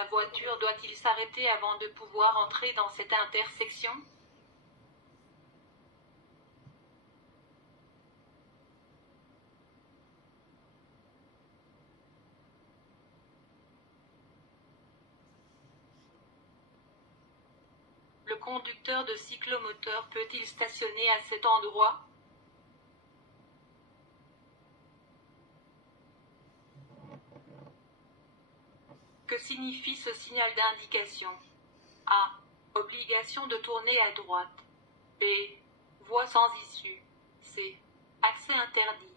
la voiture doit-il s'arrêter avant de pouvoir entrer dans cette intersection? Le conducteur de cyclomoteur peut-il stationner à cet endroit? Que signifie ce signal d'indication? A. Obligation de tourner à droite. B. Voie sans issue. C. Accès interdit.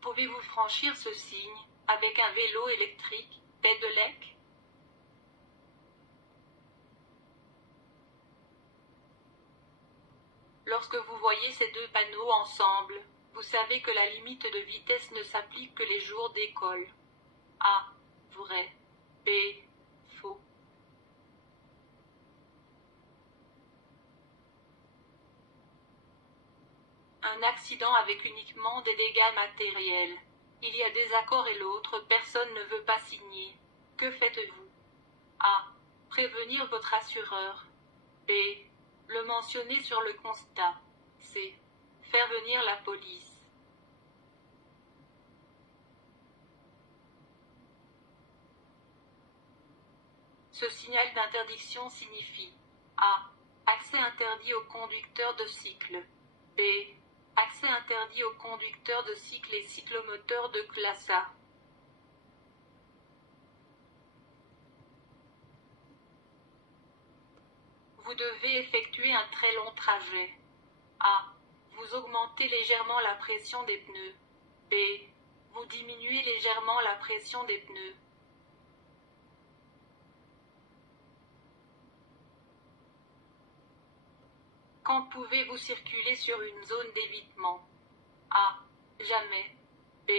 Pouvez-vous franchir ce signe avec un vélo électrique, pédelec? Lorsque vous voyez ces deux panneaux ensemble, vous savez que la limite de vitesse ne s'applique que les jours d'école. A. Vrai. B. Faux. Un accident avec uniquement des dégâts matériels. Il y a des accords et l'autre personne ne veut pas signer. Que faites-vous? A. Prévenir votre assureur. B. Le mentionner sur le constat. C. Faire venir la police. Ce signal d'interdiction signifie A. Accès interdit aux conducteurs de cycle. B. Accès interdit aux conducteurs de cycle et cyclomoteurs de classe A. Vous devez effectuer un très long trajet. A. Vous augmentez légèrement la pression des pneus. B. Vous diminuez légèrement la pression des pneus. Quand pouvez-vous circuler sur une zone d'évitement? A. Jamais. B.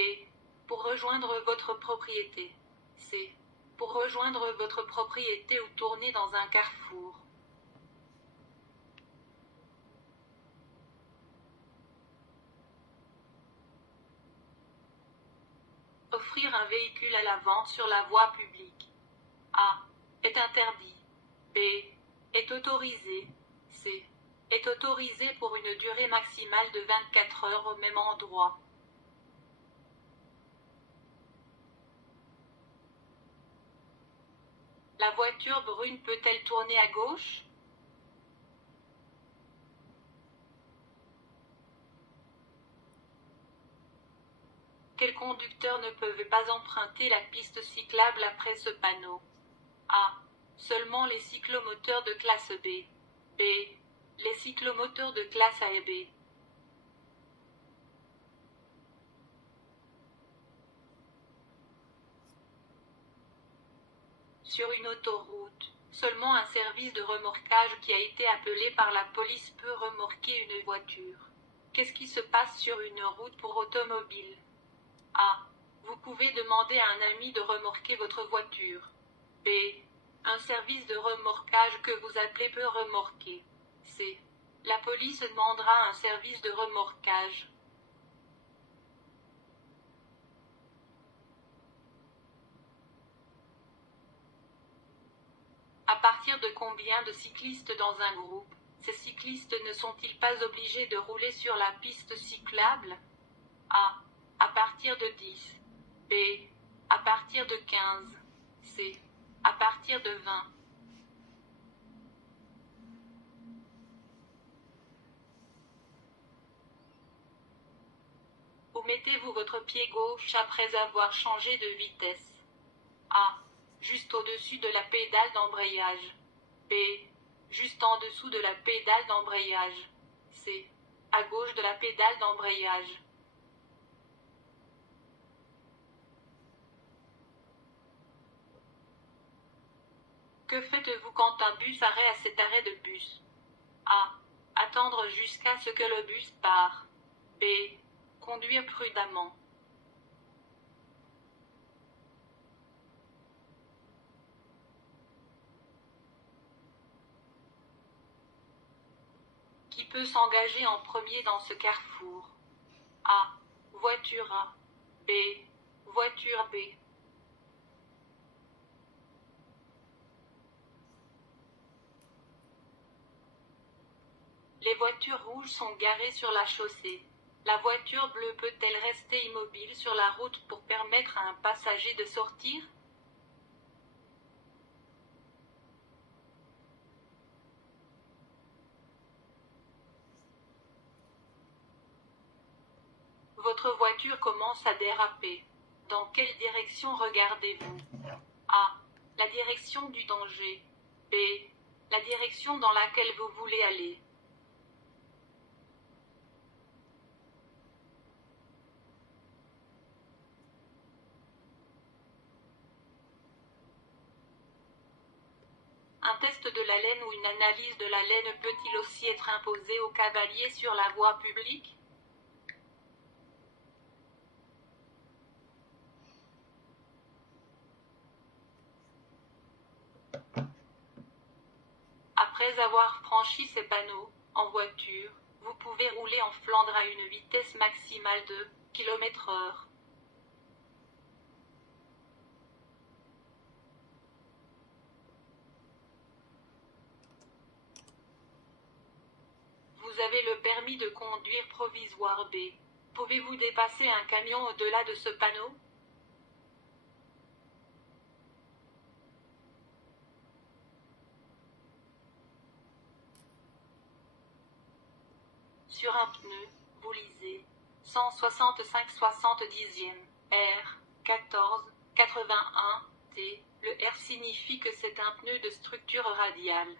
Pour rejoindre votre propriété. C. Pour rejoindre votre propriété ou tourner dans un carrefour. Offrir un véhicule à la vente sur la voie publique. A. Est interdit. B. Est autorisé. C. Est autorisé pour une durée maximale de 24 heures au même endroit. La voiture brune peut-elle tourner à gauche? Quels conducteurs ne peuvent pas emprunter la piste cyclable après ce panneau? A. Seulement les cyclomoteurs de classe B. B. Les cyclomoteurs de classe A et B. Sur une autoroute, seulement un service de remorquage qui a été appelé par la police peut remorquer une voiture. Qu'est-ce qui se passe sur une route pour automobiles? A. Vous pouvez demander à un ami de remorquer votre voiture. B. Un service de remorquage que vous appelez peut remorquer. C. La police demandera un service de remorquage. À partir de combien de cyclistes dans un groupe? Ces cyclistes ne sont-ils pas obligés de rouler sur la piste cyclable? A. À partir de 10. B. À partir de 15. C. À partir de 20. Où mettez-vous votre pied gauche après avoir changé de vitesse? A. Juste au-dessus de la pédale d'embrayage. B. Juste en dessous de la pédale d'embrayage. C. À gauche de la pédale d'embrayage. Que faites-vous quand un bus arrête à cet arrêt de bus? A. Attendre jusqu'à ce que le bus part. B. Conduire prudemment. Qui peut s'engager en premier dans ce carrefour? A. Voiture A. B. Voiture B. Les voitures rouges sont garées sur la chaussée. La voiture bleue peut-elle rester immobile sur la route pour permettre à un passager de sortir? Votre voiture commence à déraper. Dans quelle direction regardez-vous? A. La direction du danger. B. La direction dans laquelle vous voulez aller. Un test de la laine ou une analyse de la laine peut-il aussi être imposé aux cavaliers sur la voie publique? Après avoir franchi ces panneaux, en voiture, vous pouvez rouler en Flandre à une vitesse maximale de km/h. Vous avez le permis de conduire provisoire B. Pouvez-vous dépasser un camion au-delà de ce panneau? Sur un pneu, vous lisez 165/70e R 14 81 T. Le R signifie que c'est un pneu de structure radiale.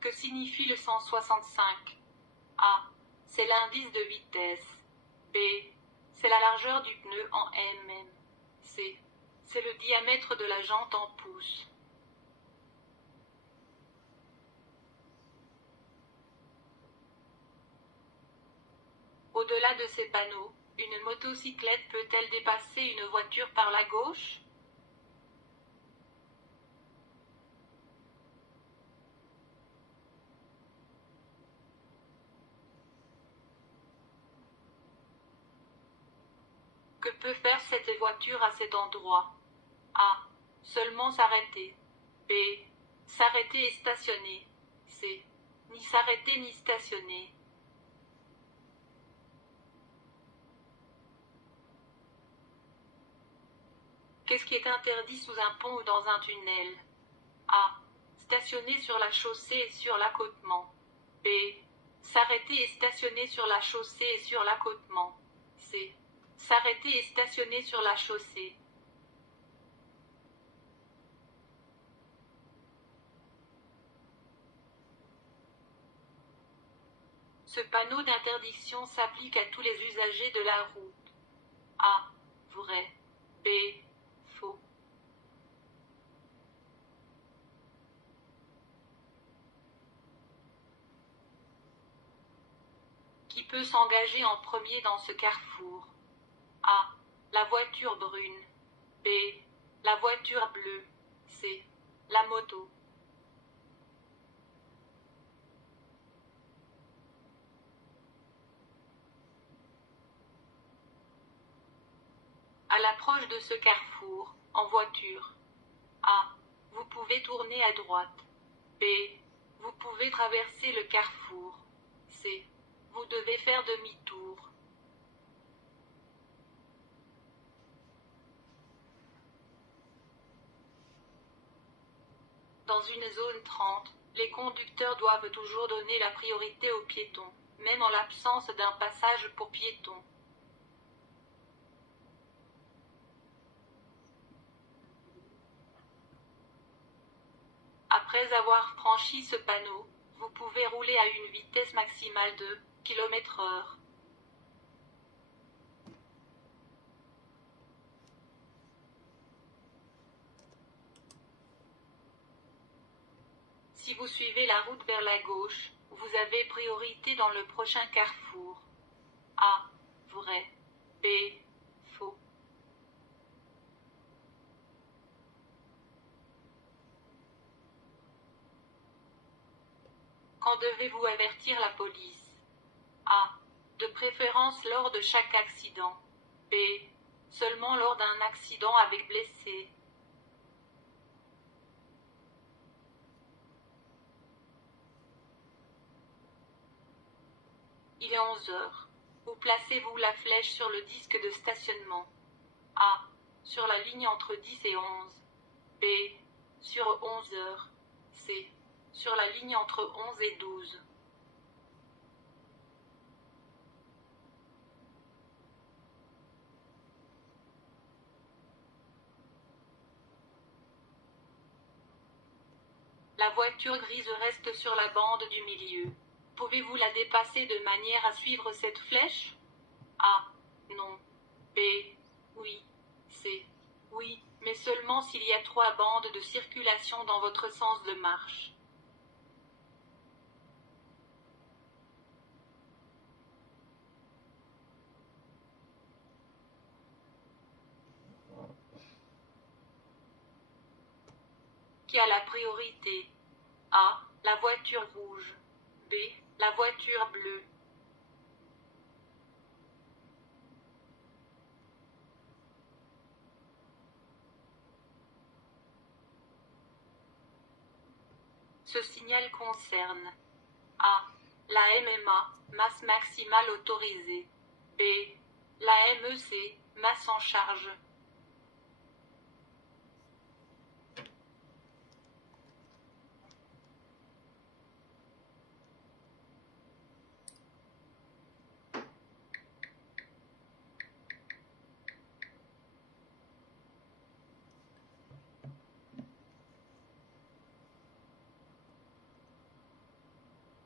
Que signifie le 165? A. C'est l'indice de vitesse. B. C'est la largeur du pneu en mm. C. C'est le diamètre de la jante en pouces. Au-delà de ces panneaux, une motocyclette peut-elle dépasser une voiture par la gauche? Que peut faire cette voiture à cet endroit? A. Seulement s'arrêter. B. S'arrêter et stationner. C. Ni s'arrêter ni stationner. Qu'est-ce qui est interdit sous un pont ou dans un tunnel? A. Stationner sur la chaussée et sur l'accotement. B. S'arrêter et stationner sur la chaussée et sur l'accotement. C. S'arrêter et stationner sur la chaussée. Ce panneau d'interdiction s'applique à tous les usagers de la route. A. Vrai. B. Faux. Qui peut s'engager en premier dans ce carrefour? A. La voiture brune. B. La voiture bleue. C. La moto. À l'approche de ce carrefour, en voiture. A. Vous pouvez tourner à droite. B. Vous pouvez traverser le carrefour. C. Vous devez faire demi-tour. Dans une zone 30, les conducteurs doivent toujours donner la priorité aux piétons, même en l'absence d'un passage pour piétons. Après avoir franchi ce panneau, vous pouvez rouler à une vitesse maximale de km/h. Si vous suivez la route vers la gauche, vous avez priorité dans le prochain carrefour. A. Vrai. B. Faux. Quand devez-vous avertir la police? A. De préférence lors de chaque accident. B. Seulement lors d'un accident avec blessé. Il est 11 heures. Où placez-vous la flèche sur le disque de stationnement? A. Sur la ligne entre 10 et 11. B. Sur 11 heures. C. Sur la ligne entre 11 et 12. La voiture grise reste sur la bande du milieu. Pouvez-vous la dépasser de manière à suivre cette flèche? A. Non. B. Oui. C. Oui, mais seulement s'il y a 3 bandes de circulation dans votre sens de marche. Qui a la priorité? A. La voiture rouge. B. La voiture bleue. Ce signal concerne A. La MMA, masse maximale autorisée. B. La MEC, masse en charge.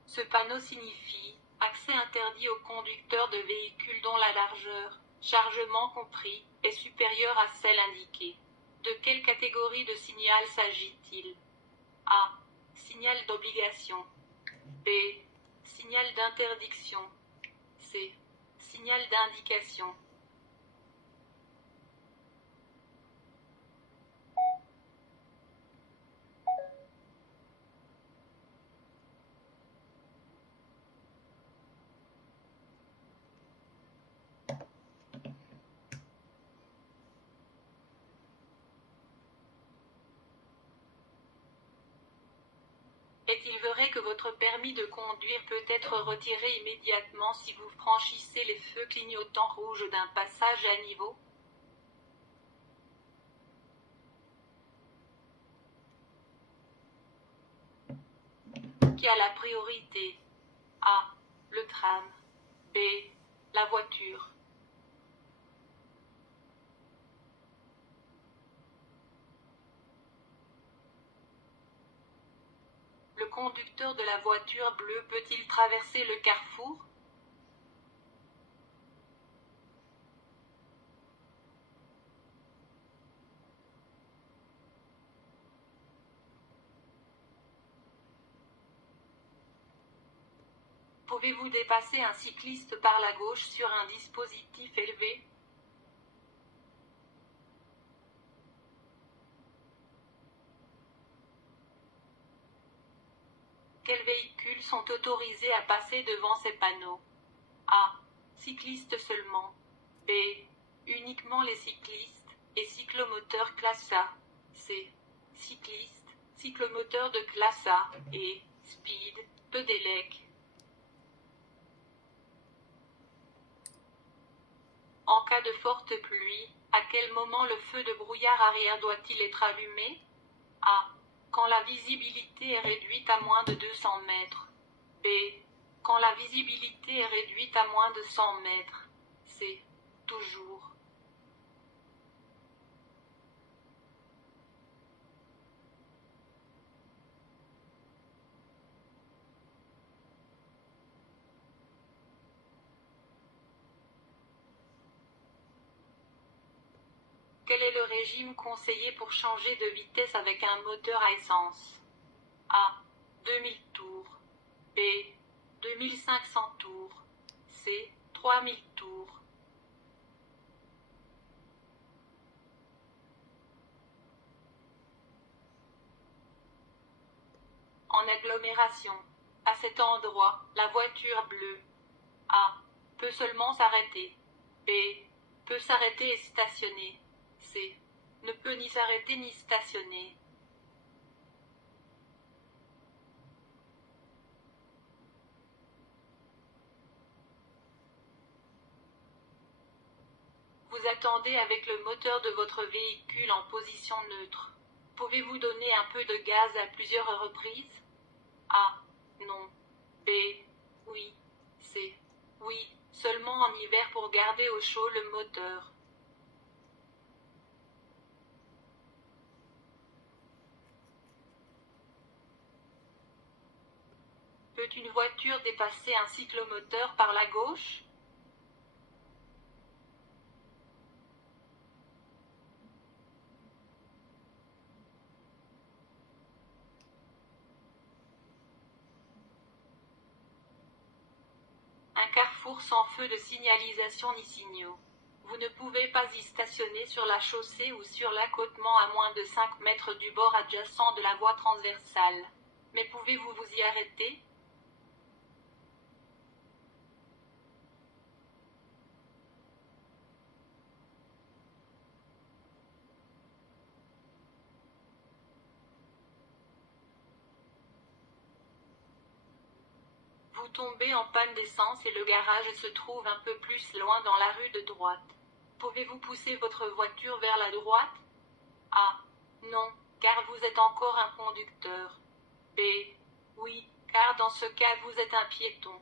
Ce panneau signifie « Accès interdit aux conducteurs de véhicules dont la largeur, chargement compris, est supérieure à celle indiquée ». De quelle catégorie de signal s'agit-il? A. Signal d'obligation. B. Signal d'interdiction. C. Signal d'indication. Est-il vrai que votre permis de conduire peut être retiré immédiatement si vous franchissez les feux clignotants rouges d'un passage à niveau? Qui a la priorité? A. Le tram. B. La voiture. Le conducteur de la voiture bleue peut-il traverser le carrefour? Pouvez-vous dépasser un cycliste par la gauche sur un dispositif élevé? Quels véhicules sont autorisés à passer devant ces panneaux? A. Cyclistes seulement. B. Uniquement les cyclistes et cyclomoteurs classe A. C. Cyclistes, cyclomoteurs de classe A et speed, pedélec. En cas de forte pluie, à quel moment le feu de brouillard arrière doit-il être allumé? A. Quand la visibilité est réduite à moins de 200 mètres. B. Quand la visibilité est réduite à moins de 100 mètres. C. Toujours. Quel est le régime conseillé pour changer de vitesse avec un moteur à essence? A. 2000 tours. B. 2500 tours. C. 3000 tours. En agglomération. À cet endroit, la voiture bleue. A. Peut seulement s'arrêter. B. Peut s'arrêter et stationner. C. Ne peut ni s'arrêter ni stationner. Vous attendez avec le moteur de votre véhicule en position neutre. Pouvez-vous donner un peu de gaz à plusieurs reprises? A. Non. B. Oui. C. Oui, seulement en hiver pour garder au chaud le moteur. Peut une voiture dépasser un cyclomoteur par la gauche? Un carrefour sans feu de signalisation ni signaux. Vous ne pouvez pas y stationner sur la chaussée ou sur l'accotement à moins de 5 mètres du bord adjacent de la voie transversale. Mais pouvez-vous vous y arrêter? Vous tombez en panne d'essence et le garage se trouve un peu plus loin dans la rue de droite. Pouvez-vous pousser votre voiture vers la droite? A. Non, car vous êtes encore un conducteur. B. Oui, car dans ce cas vous êtes un piéton.